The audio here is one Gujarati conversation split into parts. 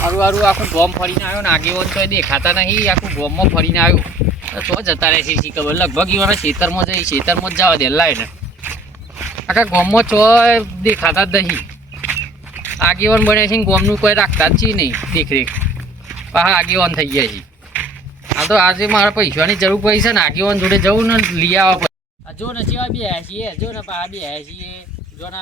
હારું હારું આખું ગોમ ફરીને આવ્યો ને આગેવાન તો દેખાતા નહીં, આખું ગોમમાં ફરીને આવ્યો તો જતા રહેશે શી ખબર. લગભગ ઈવાના ખેતરમાં જ જવા દે લાઈને. આખા ગોમમાં ચો દેખાતા જ નહીં. આગેવાન બને છે ગોમનું કોઈ રાખતા જ છીએ નહીં દેખરેખ. પાછા આગેવાન થઈ ગયા છે. આ તો આજે મારા પૈસાની જરૂર પડી છે ને આગેવાન જોડે જવું ને લઈ આવવા. જો ને ચેવા બે છીએ, જો ને પાછા બે છીએ, જો ને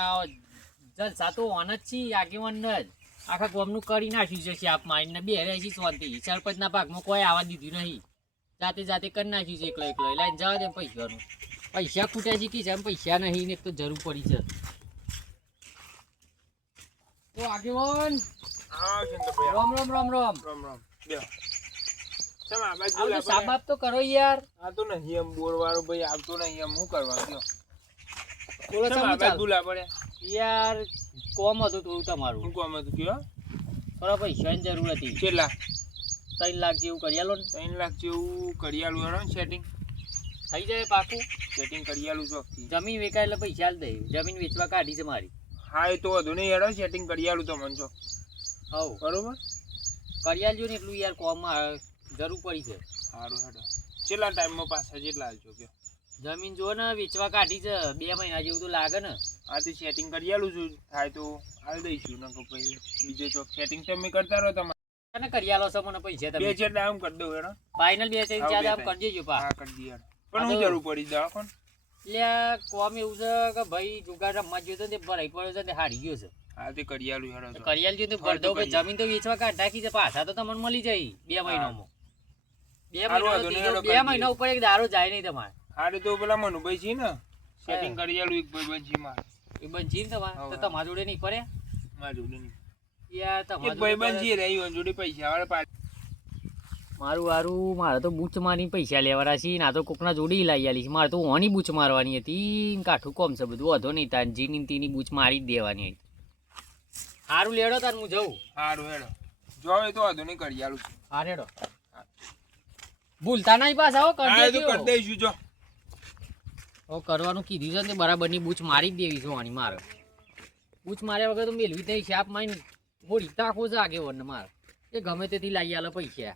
જલસા તો ઓન જ છીએ આગેવાન જ. આખા ગોમનું કરી નાખ્યું છે સાપ મારીને બે રહી શાંતિ. સરપંચના ભાગમાં કોઈ આવવા દીધું નહીં, જાતે જાતે કરી નાખ્યું છે એકલો એકલો. લાઈને જવા દે પૈસાનું. પૈસા ખૂટ્યા છે કે છે પૈસા નહીં ને તો જરૂર પડી છે. તો આગેવાન રામ રામ રામ રામ રામ. સાબાબ તો કરો યાર. આ તો નહીં એમ બોરવાળો ભાઈ આવતો નહીં એમ શું કરવા કયો. બોલો સાબાબ બોલા પડે યાર. કોમ હતું થોડું તમારું. શું કામ હતું કયો? થોડા પૈસાની જરૂર હતી. કેટલા? 3 લાખ જેવું કરી આલો ને. 3 લાખ જેવું કરી આલું હેડો ને સેટિંગ થઈ જાય પાકું. સેટિંગ કરી આલું ચોકથી. જમીન વેચાય એટલે પૈસા આલ દે. જમીન વેચવા કાઢી છે મારી. હા એ તો વધુ નહીં હેડો સેટિંગ કરી આલું તમને ચોક. હવ બરોબર કરી આલજો ને એટલું યાર કોમમાં જરૂર પડી છે. સારું હેડો. કેટલા ટાઈમમાં પાછા કેટલા આલજો કયો? જમીન જો ને વેચવા કાઢી છે 2 મહિના જેવું તો લાગે ને. હા તે સેટિંગ કરી આલું છું, થાય તો આલ દઈશું. ને પછી બીજે ચોક સેટિંગ તમે કરતા રહો તમારે. અને કરી આલો છો મને પૈસા તમે. 2 જેટલા આમ કરી દઉં હેડો. ફાઇનલ 2 3 4 આમ કરી દેજો પા. હા કરી દઈએ હેડો. પણ હું જરૂર પડી દવા કોણ એટલે કોમ એવું છે કે ભાઈ જુગાર રમવા ગયો તો તે ભરાઈ પડ્યો છે તે હારી ગયો છે. હા તે કરી આલું હેડો. કરી આલજો તો ભર દઉં. જમીન તો વેચવા કાઢ નાખી છે પાછા તો તમને મળી જાય 2 મહિનામાં. 2 મહિના ઉપર એક દારો જાય નહીં તમારે. હારે તો પેલા મનુભાઈ છે ને સેટિંગ કરી આલું. એક ભાઈ બનજી માં એ બંજી ને તમારે તો તમારા જોડે નહીં પડે. મારા જોડે નહીં યાર એક તમારા ભાઈ બનજી રહી જોડે પૈસા વાળા. મારું હારું મારે તો બૂચ મારીને પૈસા લેવાના છે. ના તો કોકના જોડી લાવી આલી છે. મારે તો ઓની બૂચ મારવાની હતી. કાઠું કોમ છે બધું વધો નહીં. તાર જીની તીની બૂચ મારી જ દેવાની હતી. સારું લેડો તાર હું જઉં. સારું હેડો. જો એ તો વધુ નહીં કરી આલું. હા રેડો. ભૂલતા નહીં પાછા હો. કરી દઈશું. જો કરવાનું કીધું છે ને બરાબરની બૂચ મારી જ દેવી છે આની મારે. બૂચ માર્યા વગર તો મેળવી થઈ શાપ મારીને હોળી તાકો છે આગેવાનને મારે. એ ગમે તેથી લાવી આલે પૈસા.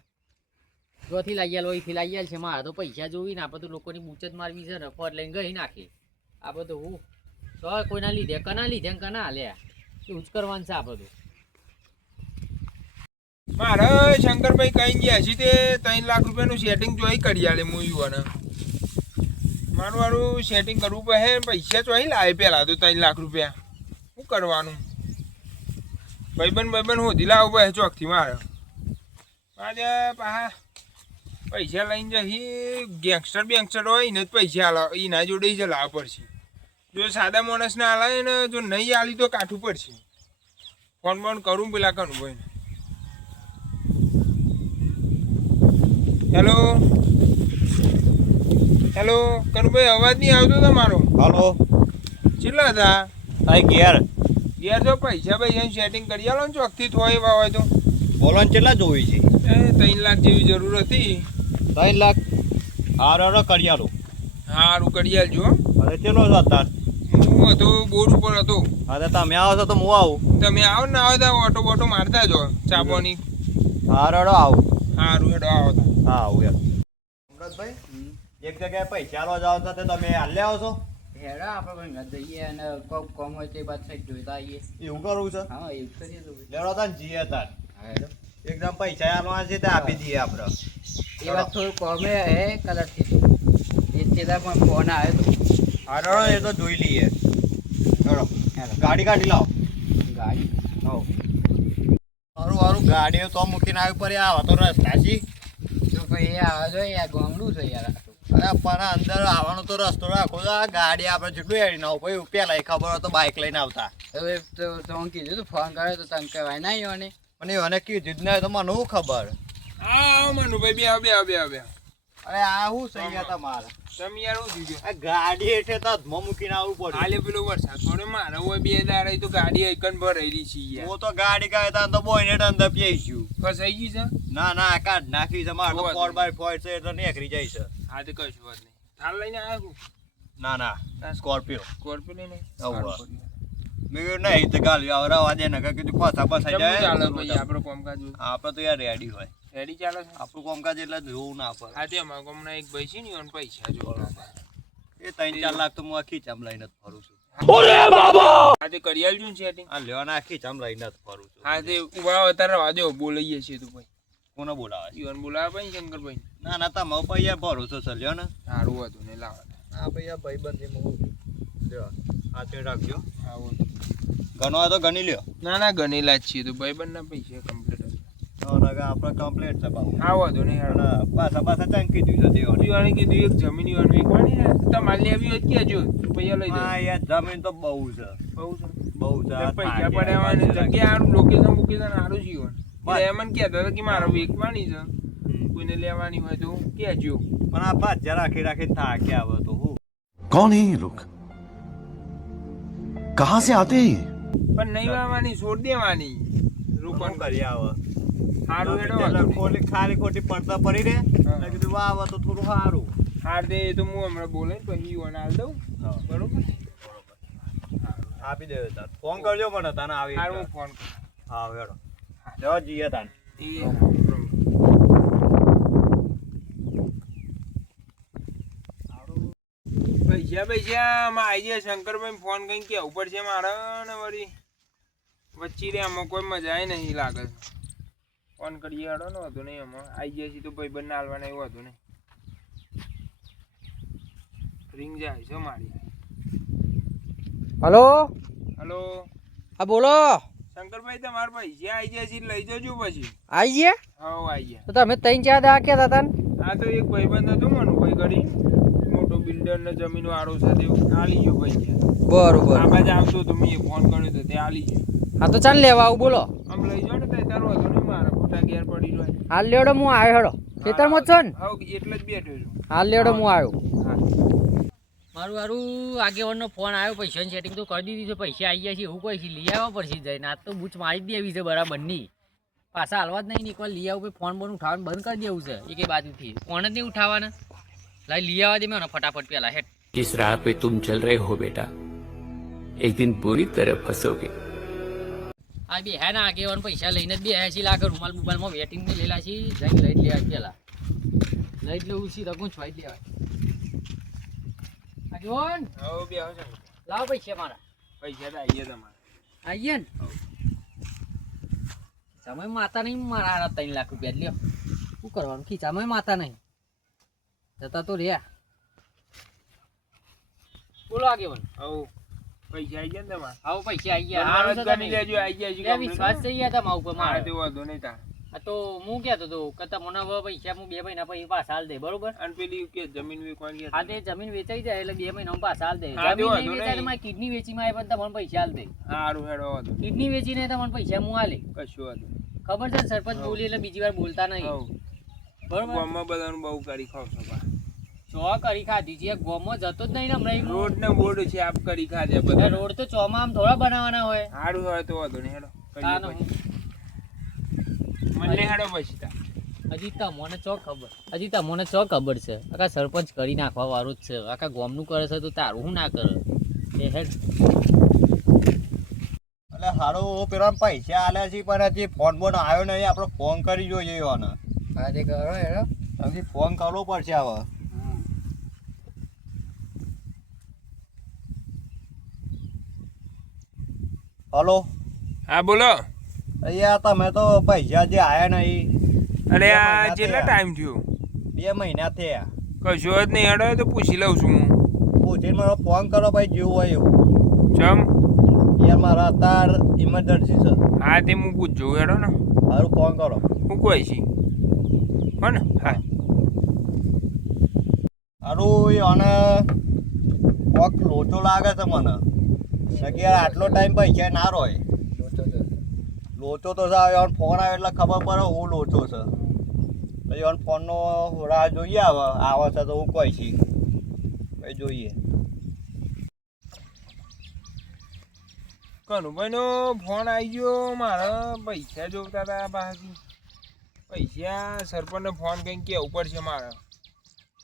જોથી લાવી આલો અહીંથી લાવી આલ છે. મારે તો પૈસા જોવી ને આપણે તો લોકોની બૂચ જ મારવી છે ને. ફળ લઈને ગઈ નાખી આપણે તો. હું તો કોઈના લીધે કના લીધે કના હાલ્યા એવું જ કરવાનું છે આપણે તો. મારે શંકરભાઈ કઈ ગયા છે તે 3 લાખ રૂપિયાનું સેટિંગ જોઈ કરી આલે. હું યુવાના મારું સેટિંગ કરવું પડે. પૈસા ચોઈ લાવે પેલા તો 3 લાખ રૂપિયા શું કરવાનું? ભાઈબંધ હોધી લાવવું પડે ચોકથી. મારે આજે પાછા પૈસા લઈને જઈ ગેંગસ્ટર બેંગસ્ટર હોય ને જ પૈસા હાલ એના જોડે જ લાવવા પડશે. જો સાદા માણસને હાલાય ને જો નહીં હાલી તો કાઠું પડશે. ફોન બોન કરું પેલા કનુભાઈને. હેલો હેલો કનુભાઈ અવાજ નહીં આવતો તમારો. હાલો કેટલા હતા? ઘેર તો પૈસા સેટિંગ કરી આલો ને ચોકથી થોય હોય તો. બોલો ને કેટલા જોવી છે? એ 3 લાખ જેવી જરૂર હતી. 3 લાખ હારો કરી આલો. સારું કરી આલજો. અરે ચેલો છો તાર? હું હતો બોર્ડ ઉપર હતો. હા તમે આવો છો તો હું આવું. તમે આવો ને આવો તો ઓટો બોટો મારતા જો ચાપોની. હારો આવું. સારું હેડો આવો. હા આવું યાર. અમૃતભાઈ એક જગ્યાએ પૈસા લો જાવ તો તમે હાલ આવો છો? હેડા આપણે જઈએ અને કોમ હોય તે બાદ સાઈડ જોઈતા આવીએ. એવું કરવું છે? હા એવું કરીએ તો. લેડો તાર જીએ તાર. એકદમ પૈસા આલવા છે તે આપી દઈએ આપણે. એ વાત થોડું કોમે હે કલરથી એ તેલા પણ ફોન આવ્યો તો. હારો એ તો જોઈ લઈએ. ચલો ગાડી કાઢી લાવો. ગાડી સારું ગાડીઓ તો મૂકીને આવી પડે. આવા તો રસ્તા છે તો ભાઈ આવે તો યાર ગામડું છે યાર. અરે પણ અંદર આવવાનો તો રસ્તો રાખો. ગાડી આપણે જેટલું એડી ના ભાઈ પેલા ખબર હોય તો બાઇક લઈને આવતા. હવે તો તમે કીધું તું ફોન કર્યો તો તને કહેવાય ના યોને. અને એને કીધું જ નહીં તો મને શું ખબર. હા મનુભાઈ બે અરે આ શું થઈ ગયા તમારે? તમે યાર શું થયું? આ ગાડી હેઠે તો મૂકીને આવવું પડે. હાલે પેલો વરસાદ થોડો મારે હોય 2 દાડા તો ગાડી એકન ભરાઈ છે યાર. હું તો ગાડી કાઢતા તો બોયનેટ અંદર પીશું. ફસાઈ ગઈ છે? ના કાઢ નાખી છે. મારે તો 4x4 છે એટલે નીકળી જાય છે. હા તો કશું વાત નહીં. થાર લઈને આવ્યા છું. ના સ્કોર્પિયો સ્કોર્પિયો લઈને આવું. મેં કીધું નહીં તો ગાલ્યો હવે રવા દે ને કીધું પાછા પાછા કેમનું ચાલે જાય ભાઈ આપણો કામકાજ આપણે તો યાર રેડી હોય રેડી ચાલે છે આપણું કામકાજ એટલે જોવું ના પડે હા તે અમારા ગામના એક ભાઈ છે ને એને પૈસા જોતા હતા એ 3-4 લાખ તો હું આખી ચામ લઈને જ ફરું છું હા તે કરી આલજો ને સેટિંગ આ લેવાના આખી ચામ લઈને જ ફરું છું હા તે ઉભા અત્યારે રવા દો બોલાઈએ છીએ તું ભાઈ કોને બોલાવે છે ઈવન બોલાવે ભાઈ શંકરભાઈ ના ના તમે ભાઈ યાર ભરોસો છે લ્યો ને સારું હતું ને લાવો હા ભાઈ આ ભાઈબંધી હું લ્યો આ તે રાખજો આવું ગણો હોય તો ગણી લ્યો ના ના ગણેલા જ છીએ તો ભાઈબંધના પૈસા કમ્પ્લીટ આપણે કમ્પ્લીટ છે બાબુ આવો તો નહીં અને પાછા ચાંકી દીધું છે દેવાની દીવાની કીધું એક જમીન ઈવન વેચવાની ને તમારે લેવી હોય કેજો પૈસા લઈ હા જાય યાર જમીન તો બહુ છે બહુ છે બહુ છે આ પૈસા થાકે, પડ્યા ને થાકે. જગ્યા સારું લોકેશન બુકેશન સારું જીવન બસ. એમ કહેતા હતા કે મારે વેચવાની છે હમ. કોઈને લેવાની હોય તો કહેજો પણ આ પાછા રાખી થાકે આવે તો હું कौन है ये लोग कहां से आते हैं ये? પણ નહીં વાવવાની છોડ દેવાની રોપણ કરી આવે સારું હેડો એટલે વાંધો નહીં. ખાલી ખોટી પડતા પડી રે હા. એટલે કીધું વાવ તો થોડું સારું હાર દે એ તો હું હમણાં બોલે પછી ઈવન હાલ દઉં બરોબર આપી દેજો તાર ફોન કરજો મને તને આવી હાર હું ફોન કરું હા હેડો જવા જઈએ તાન એ પૈસા માં આવી જાય શંકરભાઈ ફોન કઈ કે ઉપર છે મારે ને વળી વચ્ચે રે આમાં કોઈ મજા નહીં લાગે ફોન કરીએ હડો ને વાંધો નહીં આમાં આવી જાય છે તો ભાઈ બંને હાલવાના એવું વાંધો નહીં રિંગ જાય છે મારી હલો હલો હા બોલો શંકરભાઈ તમારા પૈસા આવી જાય છે લઈ જજો પછી આવી ગયા હા આવી ગયા તો તમે 3-4 દા કહેતા હતા ને આ તો એક ભાઈબંધ હતો મનુભાઈ કરી મોટો બિલ્ડર ને જમીન વાળો સાથે આલી ગયો પૈસા બરોબર આ બાજુ આવતો તો મેં ફોન કર્યો તો તે આલી ગયો હા તો ચાલ લેવા આવું બોલો આમ લઈ જાઓ ને તો તારો હતો ને મારા ખોટા ઘેર પડી રહ્યો હાલ લેવડો હું આવ્યો હેડો ખેતરમાં જ છો ને હા એટલે જ બેઠો છું હાલ લેવડો હું આવ્યો હા મારું હારું આગેવાનનો ફોન આવ્યો પૈસાની સેટિંગ તો કરી દીધી છે પૈસા આવી ગયા છે એવું કોઈ છે લઈ આવવા પડશે જઈને આજ તો બૂચ મારી જ દેવી છે બરાબરની પાછા હાલવા જ નહીં એકવાર લઈ આવું પછી ફોન બોન ઉઠાવવાનું બંધ કરી દેવું છે એક બાજુથી ફોન જ નહીં ઉઠાવવાના લાઈ લઈ આવવા દે મેં ફટાફટ પેલા હેઠ जिस राह पे तुम चल रहे हो बेटा एक दिन पूरी तरह फंसोगे આ બે હે ના આગેવાન પૈસા લઈને જ બે હે છે લાગે રૂમાલ બુમાલમાં વેટિંગ ને લેલા છે જઈને લઈ જ લેવા પેલા લઈ જ લેવું છે રગું છવાઈ લેવાય આગેવાન હવે બે આવશે લાવ પૈસા મારા પૈસા તો આવી ગયા તમારે આઈએ ને સમય માતા નહીં મારા હારા 3 લાખ રૂપિયા જ લ્યો શું કરવાનું ખીચામાં માતા નહીં જતા તો રહ્યા બોલો આગેવાન હવે પૈસા આવી ગયા ને તમારે આવો પૈસા આવી ગયા હારું છે ગણી તમે લેજો આવી ગયા છે લે વિશ્વાસ થઈ ગયા તમારા ઉપર મારે મારે તો વાંધો નહીં તાર આ તો હું કહેતો હતો કે તમને હવે પૈસા હું 2 મહિના પછી પાછા હાલ દે બરોબર અને પેલી કે જમીન વેચવાની આ તે જમીન વેચાઈ જાય એટલે 2 મહિનામાં પાછા હાલ દે હા, તે જમીન વાંધો નહીં વેચાય નહીં. તમારી કિડની વેચીમાં આવે પણ તમને પૈસા હાલ દે સારું હેડો વાંધો નહીં. કિડની વેચીને તમને પૈસા હું હાલે કશું વાંધો નહીં. ખબર છે ને સરપંચ બોલી એટલે બીજી વાર બોલતા નહીં હવ. બરોબર ગામમાં બધાનું બહુ કરી ખાવ છો બા. ચો કરી ખાધી છે ગોમો જતો જ નહીં ને હમણાં રોડ ને બોર્ડ છે આપ કરી ખાધે એ બધા રોડ તો ચોમાં આમ થોડા બનાવવાના હોય સારું હોય તો વાંધો નહીં હેડો કરીએ તાનો પછી. મને હેડો પછી તાર. હજી તમને ચો ખબર છે આખા સરપંચ કરી નાખવા વાળું જ છે આખા ગોમનું કરે છે તો તારું શું ના કરે એ હેડ એટલે હારો પેલા પૈસા આલ્યા છે પણ હજી ફોન બોન આવ્યો નહીં આપણે ફોન કરી જોઈએ એને આજે કરો હેડો હજી ફોન કરવો પડશે હવે હલો હા બોલો અહીંયા તમે તો પૈસા જે આયા નહીં અરે બે આ મહિના કેટલા થયા. ટાઈમ થયો 2 મહિના થયા કશો જ નહીં હેડો એ તો પૂછી લઉં છું હું પૂછીને મને ફોન કરો ભાઈ જેવું હોય એવું ચમ યાર મારા અત્યારે ઇમરજન્સી છે હા તે હું પૂછજો હેડો ને સારું ફોન કરો હું કોઈ છી હો ને હા સારું અને કોક લોચો લાગે છે મને કે યાર આટલો ટાઈમ પૈસા ના રોય લોચો તો છે ફોન આવે એટલે ખબર પડે હું લોચો છે પછી હવે ફોનનો રાહ જોઈએ આવે છે તો હું કોઈ છી પછી જોઈએ કનુભાઈનો ફોન આવી ગયો મારા પૈસા જોતા હતા બાકી પૈસા સરપંચને ફોન કંઈક કહેવું પડશે મારે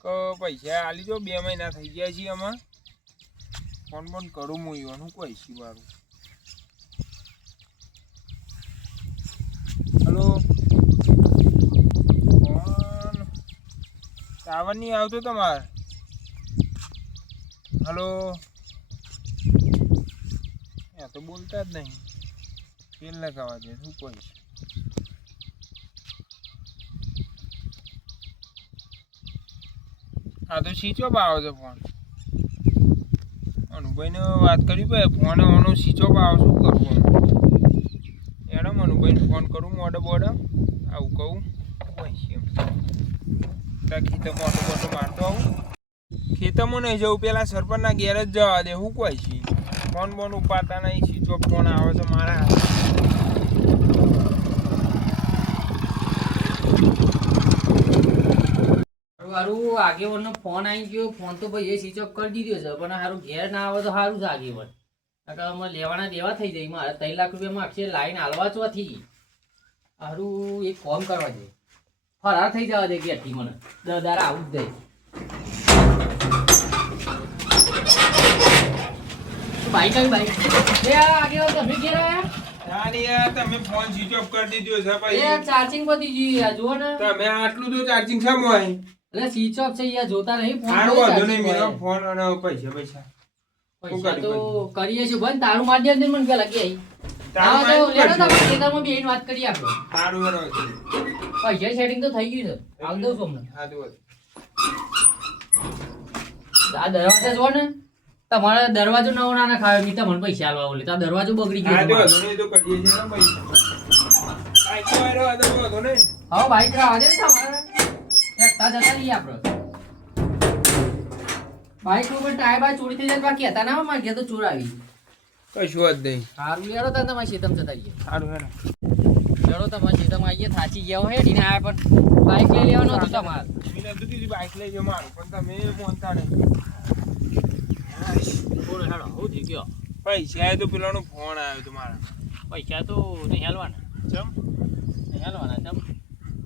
કે પૈસા આલી જો 2 મહિના થઈ ગયા છે આમાં ફોન કરું હું ઈવાનું કોઈ છી મારું ટાવર નહીં આવતો તમારે. હલો, તો બોલતા જ નહીં. તેલ લગાવવા દે, શું કહીશ. હા તો સ્વિચ ઓફ આવે છે ફોન. અનુભાઈને વાત કરી ભાઈ, ફોન આવવાનો સ્વિચ ઓફ આવે, શું કરવું એડમ અનુભાઈને ફોન કરું મોડે બોડે આવું કહું કોઈ એમ ખેતરમાં મોટો મારતો આવું. ખેતરમાં નહીં જવું, પેલા સરપંચના ઘેર જ જવા દે. શું કોઈ છે ફોન બોન ઉપાડતા નહીં, સ્વિચ ઓફ ફોન આવે છે મારા. હારું આગેવાનનો ફોન આવી ગયો. ફોન તો ભાઈ એ સ્વિચ ઓફ કરી દીધો છે, પણ હારું ઘેર ના આવે તો સારું છે આગેવાન. અમે લેવાના દેવા થઈ જાય. મારે 3 લાખ રૂપિયામાં આખી લાઈન હાલવા ચોથી. હારું એક ફોન કરવા દે, ફરાર થઈ જવા દે ઘેરથી. મને 10 દાડા આવું જ દે. બાઈક આવી બાઈક એ આગેવાન તમે ઘેર આયા? યાર યાર તમે ફોન સ્વિચ ઓફ કરી દીધો છે ભાઈ. એ ચાર્જિંગ પતી ગયું યાર, જુઓ ને. તમે આટલું તો ચાર્જિંગ છે મોય. એટલે સ્વિચ ઓફ છે યાર, જોતા નહીં ફોન. સારું વાંધો નહીં, મેરો ફોન અને પૈસા પૈસા તો કરીએ છીએ બંધ. તારું માર દે મને પેલા કે હા તો લેડો તમે ખેતરમાં બેહીને વાત કરી આપણે. સારું હેરો પૈસા સેટિંગ તો થઈ ગયું છે, હાલ દઉં છું હમણાં. હા તો આ દરવાજા જો ને, તમારે દરવાજો નવો ના ખાવે. મી તમને પૈસા આલવા બોલે તો આ દરવાજો બગડી ગયો. હા તો કરીએ છીએ ને પૈસા. આ તો હેરો આ તો વાંધો નહીં. હા બાઈક રાવા દે ને તમારે એકતા જતા રહીએ આપણે. બાઈક ઉપર ટાયર બાય ચોરી થઈ જાય બાકી હતા ના માર ઘેર તો ચોર આવી. કશું જ નહીં. સારું લેડો તમે તમારા ખેતરમાં જતા રહીએ. સારું હેરો લેડો તમારા ખેતરમાં આવીએ. થાચી ગયા હોય ને આયા પણ બાઈક લઈ લેવાનું હતું તમારે. મેં નતું કીધું બાઈક લઈ જાઓ મારું, પણ તમે મોનતા નહીં. બોલો હેડો હું થઈ ગયો. પૈસા તો પેલાનો ફોન આવ્યો તો મારા. પૈસા તો નહીં હાલવાના. ચમ નહીં હાલવાના ચમ.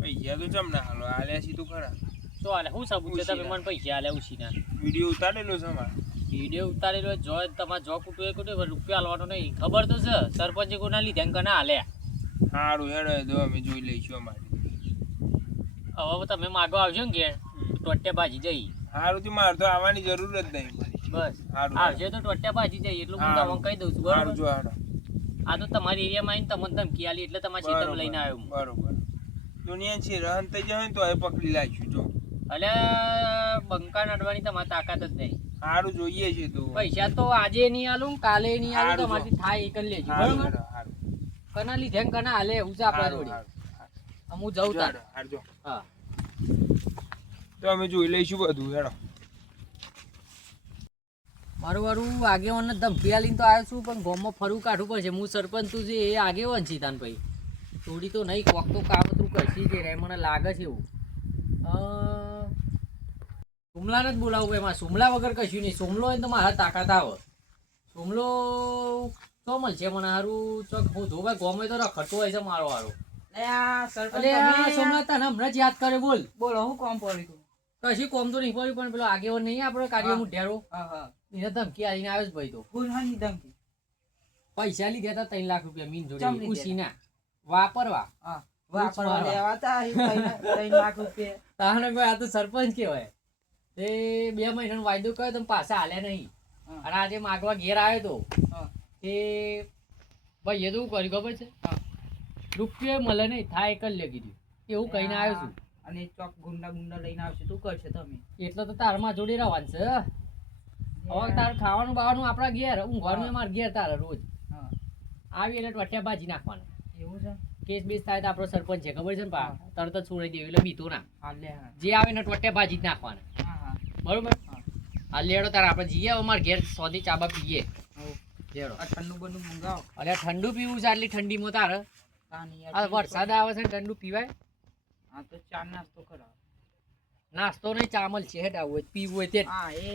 પૈસા તો ચમ ના હાલો, આલ્યા સીધું ખરા. શું હાલે? શું સબૂત છે તમે મને પૈસા હાલે ઉછીના? વિડીયો ઉતારેલો છે મારા. વિડીયો ઉતારેલો જો તમારે જો કુટું એ કુટું રૂપિયા હાલવાનો નહીં. ખબર તો છે સરપંચે કોના લીધે ને કના હાલે. સારું હેડો તો અમે જોઈ લઈશું અમારે. હવે તમે માગો આવજો ને ઘેર ટોટ્યા ભાજી જઈ. સારું તો મારે તો આવવાની જરૂર જ નહીં. બસ સારું આવજો તો ટોટ્યા ભાજી જઈ એટલું હું તમને કહી દઉં છું. સારું બરોબર? જો હાડો. આ તો તમારી એરિયામાં આવીને તમને ધમકી આલી એટલે તમારા ખેતરમાં લઈને આવ્યો હું. બરોબર. દુનિયા છે રહન થઈ જાય ને તો એ પકડી લાવીશું જો. એટલે બંકા નડવાની તમારી તાકાત જ નહીં. સારું જોઈએ છે તું. પૈસા તો આજે નહીં આલું કાલે નહીં આલું, તમારથી થાય એ કરી લેજો. બરોબર? સારું કના લીધે ને કના હાલે એવું છે આપણા જોડે. હું જઉં તાર. હારજો. હા તો અમે જોઈ લઈશું બધું હેડો. મારું આગેવાનને ધમકી આલીને તો આવ્યો છું, પણ ગામમાં ફરવું કાઢવું પડશે. હું સરપંચ તું છે એ આગેવાન છે તાન ભાઈ. થોડી તો નહીં કોક તો કાવતરું કરશી છે રે મને લાગે છે એવું. સુમલાને જ બોલાવું ભાઈ. મારે સુમલા વગર કશું નહીં. સોમલો હોય તો મારા તાકાત આવે. સોમલો તો મળશે મને સારું ચોક. હું જો ભાઈ ગમે તો રખડતો હોય છે મારો હારો. સોમલા તને હમણાં જ યાદ કરે. બોલ બોલો હું કોમ પડ્યું કશું કોમ તો નહીં પડ્યું, પણ પેલો આગેવાન નહીં આપણે કાર્ય મુઢેરો હા હા એને ધમકી આવીને આવ્યો જ ભાઈ. તો ગુનાની ધમકી પૈસા લીધા હતા 3 લાખ રૂપિયા મીન ચમ જોડે લીધા? ઉસીના વાપરવા. હા વાપરવા લેવા તા 3 લાખ રૂપિયા. તાહને ભાઈ આ તો સરપંચ કહેવાય. તે 2 મહિનાનો વાયદો કર્યો તો પાછા હાલ્યા નહીં. હા. અને આજે માગવા ઘેર આવ્યો તો હા. તે ભાઈ એ તો શું કર્યું ખબર છે? હા. રૂપિયા મળે નહીં થાય કરી લે કીધું એવું કહીને આવ્યો છું. અને ચોક ગુંડા લઈને આવશે તું કરશે તમે. એટલે તો તારમાં જોડે રહેવાનું છે. હવે તાર ખાવાનું બાવાનું આપણા ઘેર, ઊંઘવાનું અમારે ઘેર તારે રોજ. હા આવી એટલે ટોટિયા ભાજી નાખવાનું. એવું છે. કેસ બેસ થાય તો આપણો સરપંચ છે ખબર છે ને પા, તરત જ છોડી દેવું એટલે બીતો ના. હા લે હા જે આવે ને ટોટિયા ભાજી જ નાખવાના. હા હા બરોબર? આ લેડો તારે આપણે જઈએ અમારે ઘેર સોથી ચાબા પીએ. લેડો. આ ઠંડુ બંડુ મંગાવો. અરે ઠંડુ પીવું છે આટલી ઠંડીમાં તારે? તાની આ વરસાદ આવે છે ને ઠંડુ પીવાય? હા તો ચા નાસ્તો કરો. નાસ્તો નહીં ચામલ છે હેડા હોય પીવું હોય તે. હા એ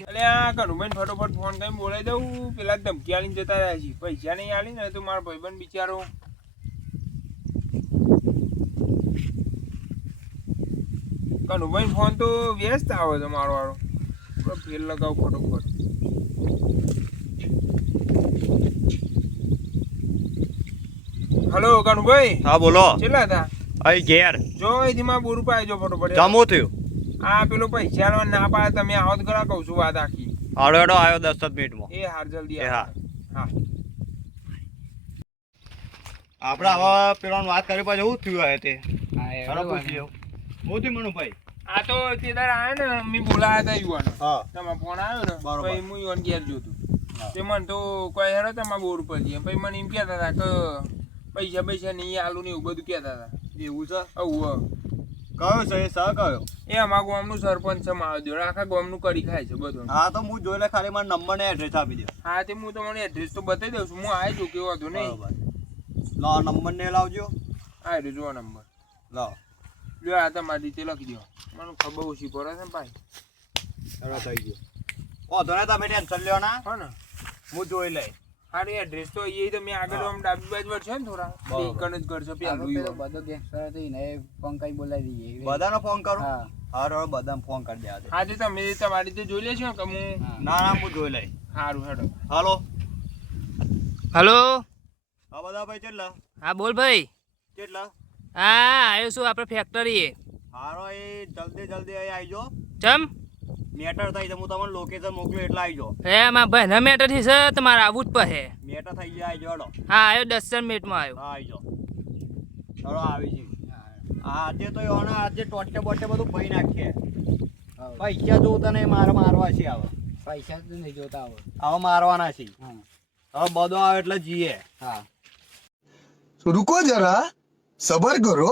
એટલે આ કનુભાઈ ફટોફટ ફોન કરીને બોલાવી દઉં. પેલા ધમકી આલીને જતા રહ્યા છે. પૈસા નહીં આલી ને તો મારો ભાઈબંધ બિચારો. કનુભાઈ ફોન તો વ્યસ્ત આવે છે મારો વાળો. ફેર લગાવ ફટોફટ. હલો કનુભાઈ. હા બોલો. કેટલા હતા? અહીં ઘેર જો અહીંથી માં બોર ઉપર આવજો ફટોફટ જમો થયું આ પેલો પૈસા આલવા ના પાડે તમે આવો તો ખરા કહું છું વાત આખી હાડો હેડો આવ્યો 10 જ મિનિટમાં એ હાર જલ્દી એ આવો. હા હા આપણે હવે પેલા વાત કરી પછી એવું થયું હે તે હાલો પૂછી હું થયું મનુભાઈ આ તો તે દાડે આયા ને મેં બોલાયા હતા યુવાનો હા તમારો ફોન આવ્યો ને બરોબર. પછી હું યુવાન ઘેર જોતું હા. તે મને તો કોઈ હેડો તમારા બોર ઉપર જઈએ પછી મને એમ કહેતા હતા કે પૈસા નહીં આલુ ને એવું બધું કહેતા હતા એવું છે આવું કયો છે એ સર કયો એ અમારા ગામનું સરપંચ છે મારો જોડે આખા ગામનું કરી ખાય છે બધું હા તો હું જોઈ લે ખાલી મારા નંબર ને એડ્રેસ આપી દે હા તે હું તમને એડ્રેસ તો બતાવી દઉં છું હું આવી છું કેવો હતો નહીં બરોબર લો નંબર ને લાવજો આ રહ્યો જો નંબર લાવ લ્યો આ તમારી રીતે લખી દો મને ખબર ઓછી પડે છે ને ભાઈ હેડો થઈ ગયો વાંધો નહીં તમે ટેન્શન લ્યો ના હા ને હું જોઈ લઈ હારી એડ્રેસ તો એ તમે આગળ આમ ડાબી બાજુ છે ને થોડા બરોબર. એક જ ઘર છે પેલો પેલું બધો ગેંગસ્ટર હતો ઈને એ પંકજ બોલાવી દઈએ બધાને ફોન કરું હા હારો બધાને ફોન કરી દે આજે હા તે તમે તમારી રીતે જોઈ લેશો કે હું ના ના હું જોઈ લઈ સારું હેડો હાલો હલો હા બધા ભાઈ કેટલા હા બોલ ભાઈ કેટલા હા આવ્યો છું આપણે ફેક્ટરીએ હારો એ જલ્દી અહીં આવજો ચમ મેટર થઈ છે હું તમને લોકેશન મોકલું એટલે આવજો હે મારા ભાઈના મેટરથી છે તમારે આવવું જ પડે મેટર થઈ જાય આવજો હેડો હા આવ્યો 10 મિનિટમાં આવ્યો હા આવજો ચલો આવી છે આજે તો યોને આજે ટોટે બોટે બધું ભઈ નાખીએ પૈસા જોતા નહીં મારે મારવા છે હવે પૈસા તો નહીં જોતા હવે હવે મારવાના છે હા હવે બધો આવે એટલે જીએ હા रुको जरा सबर करो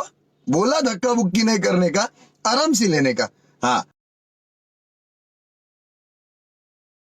बोला धक्का बुक्की नहीं करने का आराम से लेने का हाँ